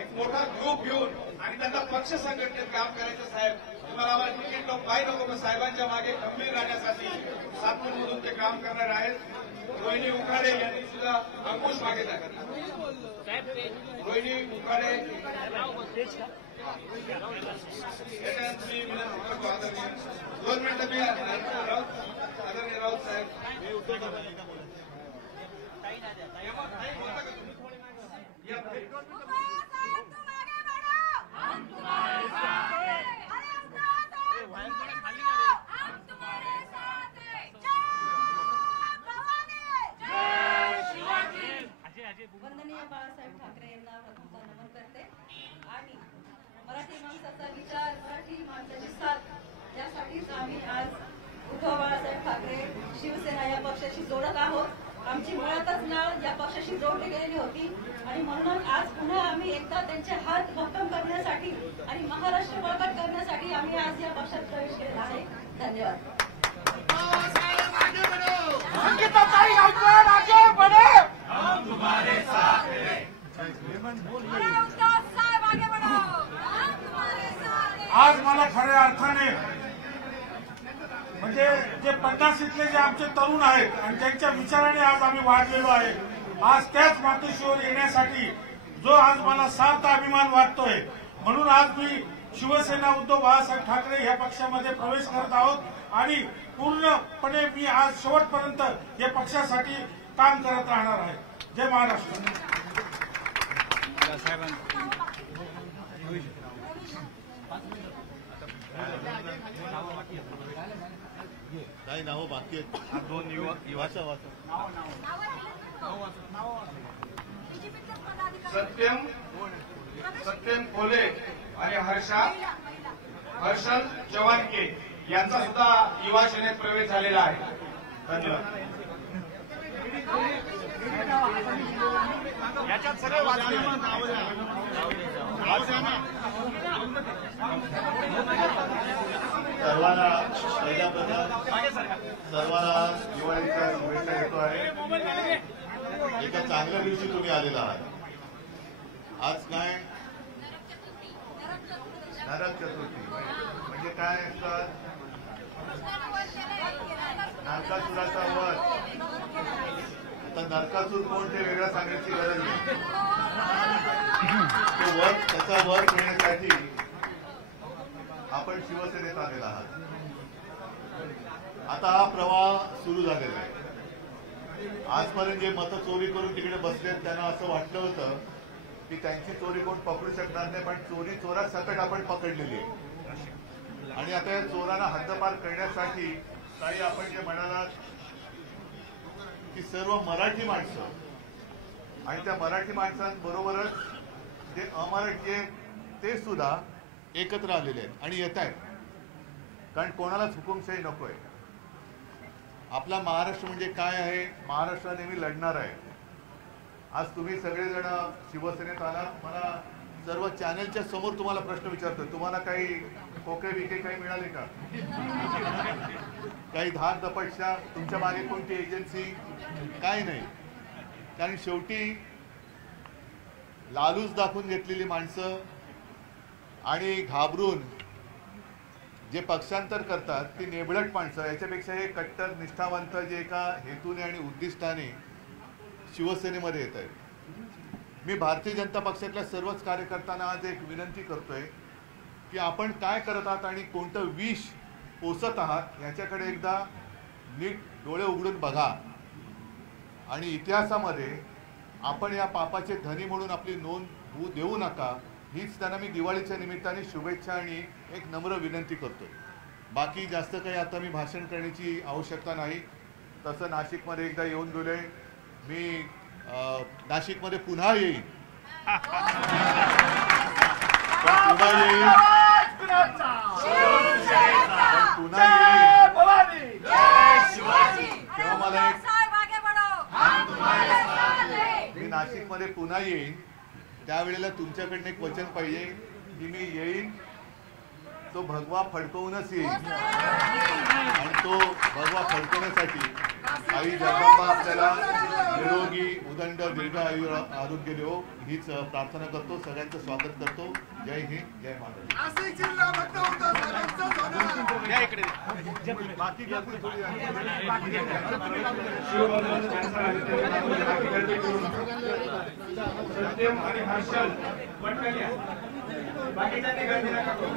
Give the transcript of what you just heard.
एक मोठा ग्रुप घेऊन आणि त्यांना पक्ष संघटनेत काम करायचं साहेब. तुम्हाला आम्हाला तिकीट नको काय नको पण साहेबांच्या मागे खंबीर राहण्यासाठी सातपूरमधून ते काम करणार आहेत. रोहिणी उखाडे यांनी सुद्धा अंकुश मागे टाकला. रोहिणी उखाडे मी विनंती करतो आदरणीय 2 मिनिटं मी आदरणीय राऊत साहेब वंदनीय बाळासाहेब ठाकरे यांना प्रथमतः नमन करते आणि मराठी माणसाचा विचार मराठी माणसाची साथ यासाठीच आम्ही आज उद्धव बाळासाहेब ठाकरे शिवसेना या पक्षाशी जोडत आहोत. आमची मुळातच नाळ या पक्षाशी जोडली गेलेली होती आणि म्हणून आज पुन्हा आम्ही एकदा त्यांचे हात भक्कम करण्यासाठी आणि महाराष्ट्र बळकट करण्यासाठी आम्ही आज या पक्षात प्रवेश केलेला आहे. धन्यवाद. आज मला खऱ्या अर्थाने म्हणजे जे 50 इथले जे आमचे तरुण आहेत आणि त्यांच्या विचाराने आज आम्ही वाढलेलो आहे. आज त्याच मातोश्रीवर येण्यासाठी जो आज मला सार्थ अभिमान वाटतोय म्हणून आज मी शिवसेना उद्धव बाळासाहेब ठाकरे या पक्षामध्ये प्रवेश करत आहोत आणि पूर्णपणे मी आज शेवटपर्यंत या पक्षासाठी काम करत राहणार आहे. जय महाराष्ट्र. काही नावं बाकी आहेत. 2 युवाच्या सत्यम कोले आणि हर्षल चव्हाणके यांचा सुद्धा युवा सेनेत प्रवेश झालेला आहे. धन्यवाद. याच्यात सगळे सर्वांना दिवाळीच्या शुभेच्छा देतो आहे. एका चांगल्या दिवशी तुम्ही आलेला आहात. आज काय नरक चतुर्थी म्हणजे काय असतात? नरकासुराचा वध. आता नरकासूर कोण ते वेगळं सांगण्याची गरज नाही. तो वध त्याचा वध घेण्यासाठी आपण शिवसेनेत आलेला आहात. आता हा प्रवाह सुरू झालेला आहे. आजपर्यंत जे मतं चोरी करून तिकडे बसलेत त्यांना असं वाटलं होतं की त्यांची चोरी कोण पकडू शकणार नाही, पण चोरी चोरात सकट आपण पकडलेली आहे. आणि आता या चोरांना हद्दपार करण्यासाठी काही आपण जे म्हणालात की सर्व मराठी माणसं आणि त्या मराठी माणसांबरोबरच जे अमराठी आहेत ते सुद्धा एकत्र आलेले आहेत आणि येत आहेत. कारण कोणालाच हुकुमशाही नकोय. आपला महाराष्ट्र म्हणजे काय आहे? महाराष्ट्र नेहमी लढणार आहे. आज तुम्ही सगळेजण शिवसेनेत आलात. मला सर्व चॅनेलच्या समोर तुम्हाला प्रश्न विचारतोय. तुम्हाला काही खोके बिके काही मिळाले का? काही धाक दपटशा? तुमच्या मागे कोणती एजन्सी? काही नाही. कारण शेवटी लालूच दाखवून घेतलेली माणसं आणि घाबरून जे पक्षांतर करतात ती नेबळट माणसं. याच्यापेक्षा हे कट्टर निष्ठावंत जे एका हेतूने आणि उद्दिष्टाने शिवसेनेमध्ये येत आहेत. मी भारतीय जनता पक्षातल्या सर्वच कार्यकर्त्यांना आज एक विनंती करतोय की आपण काय करत आहात आणि कोणतं विष पोसत आहात याच्याकडे एकदा नीट डोळे उघडून बघा. आणि इतिहासामध्ये आपण या पापाचे धनी म्हणून आपली नोंद होऊ देऊ नका. हीच त्यांना मी दिवाळीच्या निमित्ताने शुभेच्छा आणि एक नम्र विनंती करतोय. बाकी जास्त काही आता मी भाषण करण्याची आवश्यकता नाही. तसं नाशिकमध्ये एकदा येऊन गेलोय मी. नाशिकमध्ये पुन्हा येईन. तेव्हा मला मी नाशिकमध्ये पुन्हा येईन. त्यावेळेला तुमच्याकडनं एक वचन पाहिजे की मी येईन तो भगवा फडकवूनच येईल. आणि तो भगवा फडकवण्यासाठी आई जगदंबा आपल्याला निरोगी उदंड दीर्घ आरोग्य देव हीच प्रार्थना करतो. सगळ्यांचं स्वागत करतो. जय हिंद, जय महाराष्ट्र. सत्यम आणि हर्षल पटकन या. बाकीच्यांनी गर्दी नका करू.